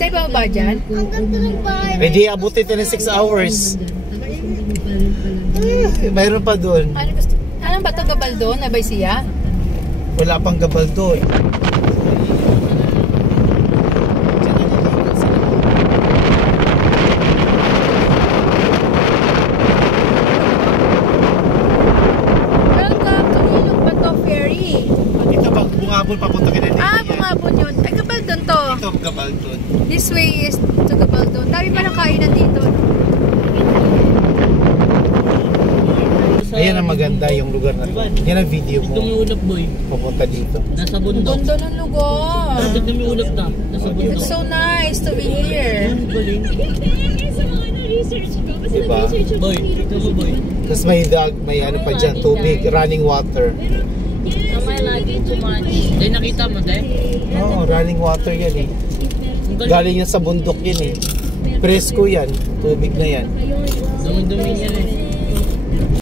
Tayo ba ba dyan? Ang ganda ng bahay. Hindi, abutin ito ng 6 hours. Mayroon pa doon. Anong ba ito gabal doon? Nabay siya? Wala pang gabal doon. Welcome to Ilog Bato Ferry. Ito pag bungabon papunta ka na dito. Bungabon yun. Ay, gabal doon to. Ito gabal doon. This way is to gabal doon. Dami pa ng kainan dito. Ayan ang maganda yung lugar na to. Yan ang video mo. Dumiulap boy. Papunta dito. Nasa bundok. Ganda ng lugar. Dumiulap na. Nasa bundok. It's so nice to be here. Diba? Boy, ito mo boy. Tapos may dog, may ano pa dyan, tubig, running water. Am I lagging too much? Hindi nakita mo, de? Oo, running water yan eh. Galing yan sa bundok yan eh. Presko yan, tubig na yan. Dumi-dumi yan eh.